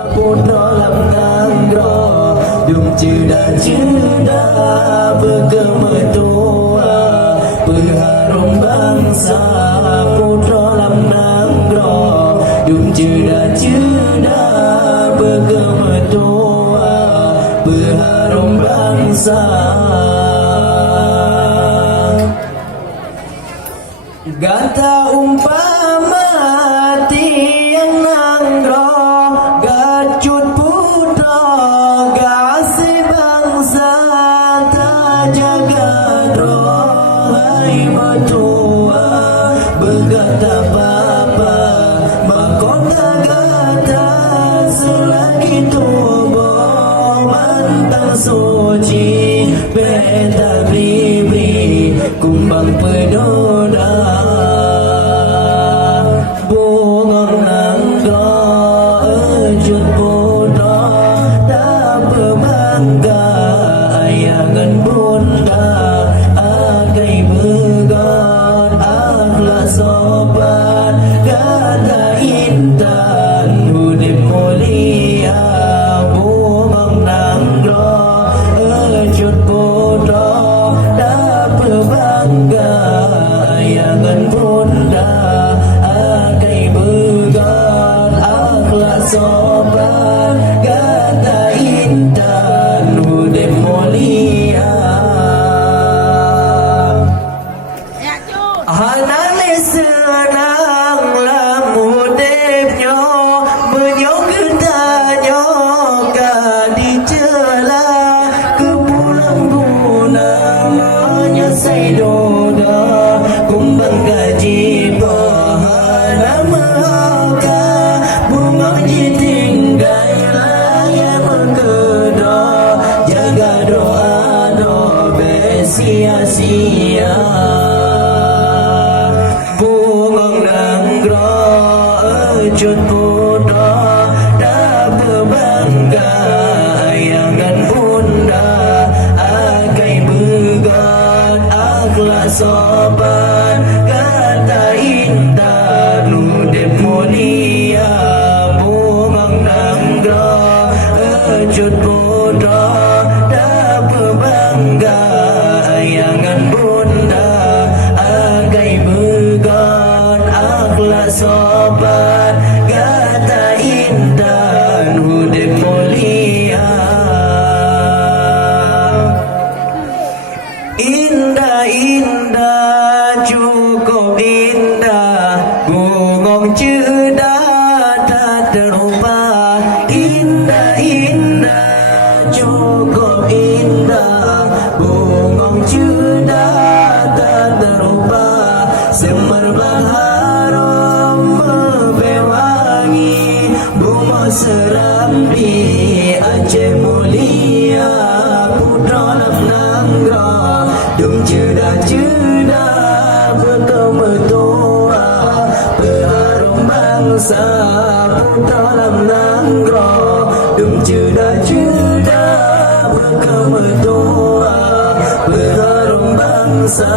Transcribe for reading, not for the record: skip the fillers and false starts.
Putra lam gro dum cida bergemetua berharum bangsa putra lam gro dum cida bergemetua berharum bangsa gata umpama tiang nanggro gacut putra kasih bangsa tak jaga rohai mertua berkata papa mahkota gata selagi tubuh mantang suci beta beri kumbang pedoda bungong nangga ejut putra tak berbangga ayangan bunda agai began akhlak sopan kata intan udip mulia bungong nangga ejut putra tak berbangga ayangan bunda agai began akhlak sopan kata intan udip mulia hanane senang lamudipnya menyok ketanya kadicela kepulang guna menyesai doda kumbang gaji bahana maka bunga ditinggai layar mengkeda jaga doa sia-sia bungong nanggra ejut putra tak berbangga ayangan bunda agai began akhlak sopan kata intan udip mulia bungong nanggra ejut putra tak berbangga ayangan bunda agai began akhlak sopan kata intan udip mulia indah cukup indah bungong cedah tak terlupa indah cukup indah bungong cedah tak terlupa semerbak harum bewangi bunga serambi Aceh mulia putra lam nanggra dum cedah berkemetua berharum bangsa putra lam nanggra dum cedah berkemetua berharum bangsa